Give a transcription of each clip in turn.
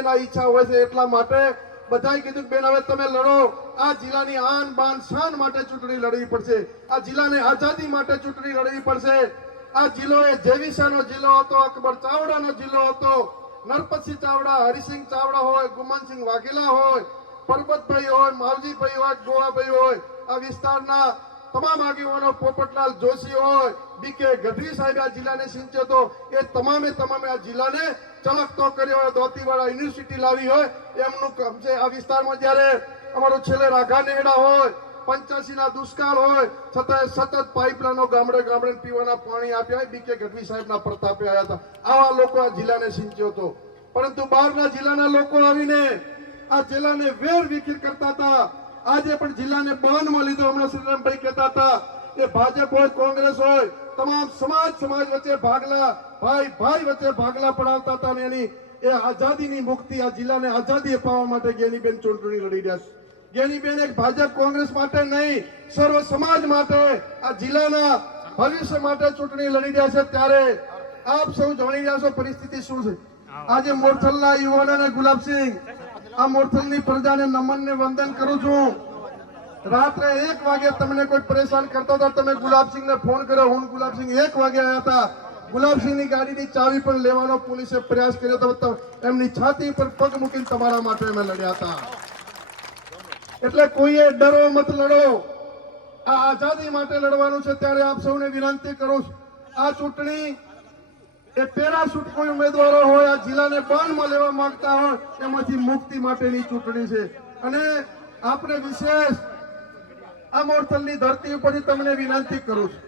એના ઈચ્છા હોય છે એટલા માટે બધાએ કીધું બેન હવે તમે લડો, આ જિલ્લાની આન બાન શાન માટે ચૂંટણી લડવી પડશે, આ જિલ્લાને આઝાદી માટે ચૂંટણી લડવી પડશે। આ જિલ્લો એ જેવીસાનો જિલ્લો હતો, અકબર ચાવડાનો જિલ્લો હતો, નરપતસિંહ ચાવડા, હરિસિંહ ચાવડા હોય, ગુમાનસિંહ વાઘેલા હોય, પરબતભાઈ હોય, માવજીભાઈ હોય, ગોવાભાઈ હોય, આ વિસ્તારના તમામ આગેવાનો, પોપટલાલ જોશી હોય, બીકે ગઢવી સાહેબ આ જિલ્લાને સિંચ્યો હતો, એ તમામે આ જિલ્લાને ચળકતો કર્યો હોય, દોતીવાડા યુનિવર્સિટી લાવી હોય એમનું કામ છે। આ વિસ્તારમાં જયારે અમારો છેલ્લે રાઘા નેહડા હોય, 85 ના દુષ્કાળ હોય છતાં સતત પાઇપલાઈનો ગામડે ગામડે પીવાના પાણી આપ્યા, બીકે ગઢવી સાહેબના પ્રતાપે આવ્યા હતા। આવા લોકો આ જિલ્લાને સિંચ્યો હતો, પરંતુ બહારના જિલ્લાના લોકો આવીને આ જિલ્લાને વેર વિખેર કરતા હતા। આજે પણ જિલ્લાને બંધમાં લીધો। હમણાં શ્રીરામભાઈ કહેતા હતા કે ભાજપ હોય, કોંગ્રેસ હોય, તમામ સમાજ વચ્ચે ભાગલા, ભાઈ વચ્ચે ભાગલા પડાવતા હતા અને એની એ આઝાદીની મુક્તિ, આ જિલ્લાને આઝાદી અપાવવા માટે જ્ઞાનીબેન ચૂંટણી લડી રહ્યા છે। જ્ઞાનીબેન એક ભાજપ કોંગ્રેસ માટે નહીં, સર્વ સમાજ માટે, આ જિલ્લાના ભવિષ્ય માટે ચૂંટણી લડી રહ્યા છે। ત્યારે આપ સૌ જાણી રહ્યા છો પરિસ્થિતિ શું છે। આજે મોરથલના યુવાનોને ગુલાબસિંહ, આ મોરથલની પ્રજાને નમન ને વંદન કરું છું। રાત્રે 1 વાગે તમને કોઈ પરેશાન કરતો હતો, તમે ગુલાબસિંહને ફોન કર્યો, હું ગુલાબસિંહ 1 વાગે આવ્યા હતા। ગુલાબસિંહની ગાડીની ચાવી પણ લેવાનો પોલીસે પ્રયાસ કર્યો હતો, એમની છાતી પર પગ મૂકીને તમારા માટે અમે લડ્યા હતા। એટલે કોઈએ ડરો મત, લડો, આ આઝાદી માટે લડવાનું છે। ત્યારે આપ સૌને વિનંતી કરું છું, આ ચૂંટણી એ પેરાશૂટ કોઈ ઉમેદવારો હોય, આ જિલ્લાને બાનમાં લેવા માંગતા હોય એમાંથી મુક્તિ માટેની ચૂંટણી છે। અને આપણે વિશેષ આ મોરથલની ધરતી ઉપરથી તમને વિનંતી કરું છું,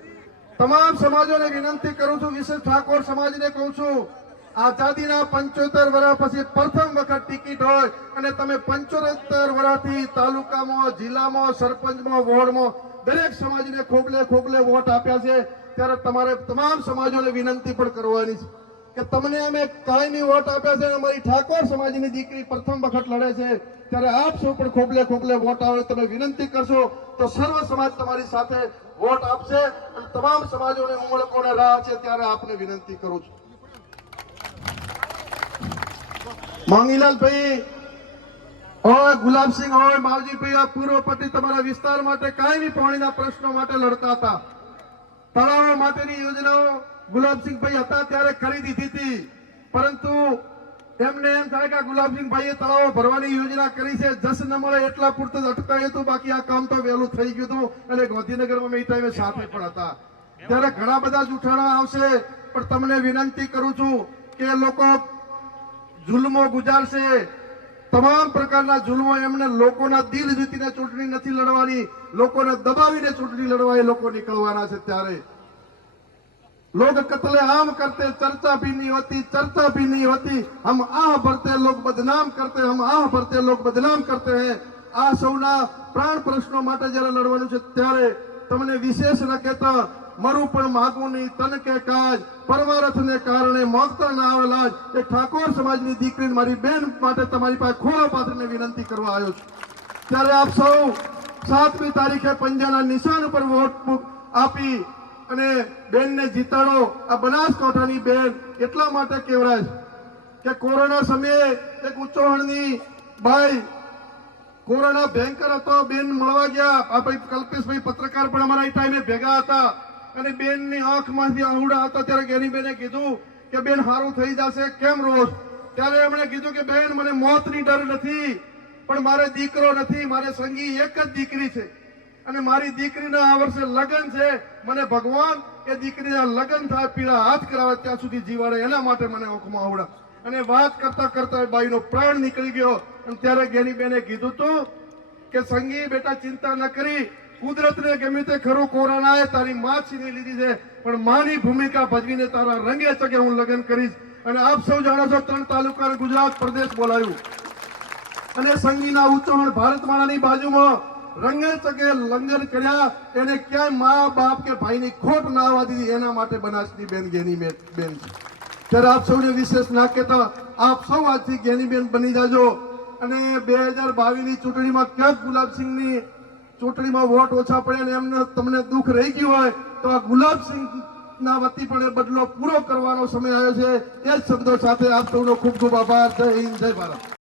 તમામ સમાજોને વિનંતી કરું છું, વિશેષ ઠાકોર સમાજને કહું છું, આઝાદીના 75 વર્ષ પછી પ્રથમ વખત ટિકિટ હોય અને તમે 75 વર્ષથી તાલુકામાં, જિલ્લામાં, સરપંચમાં, વોર્ડમાં દરેક સમાજને ખોખલે વોટ આપ્યા છે। ત્યારે તમારે તમામ સમાજોને વિનંતી પણ કરવાની છે કે તમને અમે કાયમી વોટ આપ્યા છે, અમારી ઠાકોર સમાજની દીકરી પ્રથમ વખત લડે છે। ત્યારે આપ સૌ પણ ખોખલે વોટ આવે, તમે વિનંતી કરશો તો સર્વ સમાજ તમારી સાથે વોટ આપશે અને તમામ સમાજોને ઉમળકોને રાહ છે। ત્યારે આપને વિનંતી કરું છું। માંગીલાલભાઈ હોય, ગુલાબસિંહ હોય, માવજીભાઈ, આ પૂર્વ પટ્ટી તમારા વિસ્તાર માટે કાયમી પાણીના પ્રશ્નો માટે લડતા હતા। તળાવો માટેની યોજનાઓ ગુલાબસિંહભાઈ હતા ત્યારે કરી દીધી હતી, પરંતુ એમને એમ થાય કે ગુલાબસિંહભાઈએ તળાવો ભરવાની યોજના કરી છે, જસ ન મળે એટલા પૂરતું અટકાયું હતું, બાકી આ કામ તો વહેલું થઈ ગયું હતું અને ગાંધીનગરમાં એ ટાઈમે સાથે પણ હતા। ત્યારે ઘણા બધા જૂઠાણા આવશે, પણ તમને વિનંતી કરું છું કે લોકો જુલ્મો ગુજારશે, તમામ પ્રકારના જુલ્મો, એમને લોકોના દિલ જીતીને ચૂંટણી નથી લડવાની, લોકોને દબાવીને ચૂંટણી લડવા એ લોકો નીકળવાના છે। ત્યારે लोग कत्ले आम करते, चर्चा भी नहीं होती, चर्चा भी नहीं होती, हम आह भरते लोग बदनाम करते, हम आह भरते लोग बदनाम करते हैं। आ सौना प्राण प्रश्नों માટે જ્યારે લડવાનું છે ત્યારે તમને વિશેષ ન કહેતા, મરું પણ માગું નહીં, તન કે કાજ, પરમારથને કારણે મોગતા ના આવેલા જ એ ઠાકોર સમાજની દીકરી મારી બેન માટે તમારી પાસે ખોળો પાથરીને વિનંતી કરવા આવ્યો છું। ત્યારે આપ સૌ 7મી તારીખે પંજાના નિશાન ઉપર વોટ આપી અને બેનને જીતાડો। આ બનાસકાંઠાની બેન એટલા માટે કહેવાય કે કોરોના સમયે એક ઉચ્ચોહણની ભાઈ, કોરોના ભયંકર હતો, બેન મળવા ગયા, આ ભાઈ કલ્પેશભાઈ પત્રકાર પણ અમારા ટાઈમે ભેગા હતા અને બેનની આંખમાંથી આહુડા હતા। ત્યારે જ્ઞાનીબેને કીધું કે બેન સારું થઈ જશે, કેમ રોજ? ત્યારે એમણે કીધું કે બેન મને મોતની ડર નથી, પણ મારે દીકરો નથી, મારે સંગી એક જ દીકરી છે અને મારી દીકરીના આ વર્ષે લગ્ન છે, મને ભગવાન એ દીકરીના લગ્ન થાય, પીળા હાથ કરાવે ત્યાં સુધી જીવાડે, એના માટે મને આંખમાં આવડા। અને વાત કરતા કરતા બાઈનો પ્રાણ નીકળી ગયો અને ત્યારે જ્ઞાનીબેને કીધું તું કે સંગી બેટા ચિંતા ન કરી, કુદરતને ગમે તે ખરું કોરોનાએ તારી માં છીની લીધી છે, પણ માની ભૂમિકા ભજવીને તારા રંગે ચગે હું લગ્ન કરીશ। અને આપ સૌ જાણો છો 3 તાલુકા ગુજરાત પ્રદેશ બોલાયું અને સંગીના ઉચ્ચોહણ ભારતમાળાની બાજુમાં રંગે ચગે લંગર કર્યા, એને ક્યાંય મા બાપ કે ભાઈની ખોટ ના આવવા દીધી, એના માટે બનાસની બેન જ્ઞાનીબેન છે। ત્યારે આપ સૌને વિશેષ ના કહેતા, આપ સૌ આજથી જ્ઞાનીબેન બની જાજો અને 2022ની ચૂંટણીમાં ક્યાંક ગુલાબસિંહની ચૂંટણીમાં વોટ ઓછા પડ્યા અને એમને તમને દુઃખ રહી ગયું હોય તો આ ગુલાબસિંહ ના વતી પણ એ બદલો પૂરો કરવાનો સમય આવ્યો છે. એ જ શબ્દો સાથે આપ સૌનો ખૂબ ખૂબ આભાર. જય હિન્દ, જય ભારત.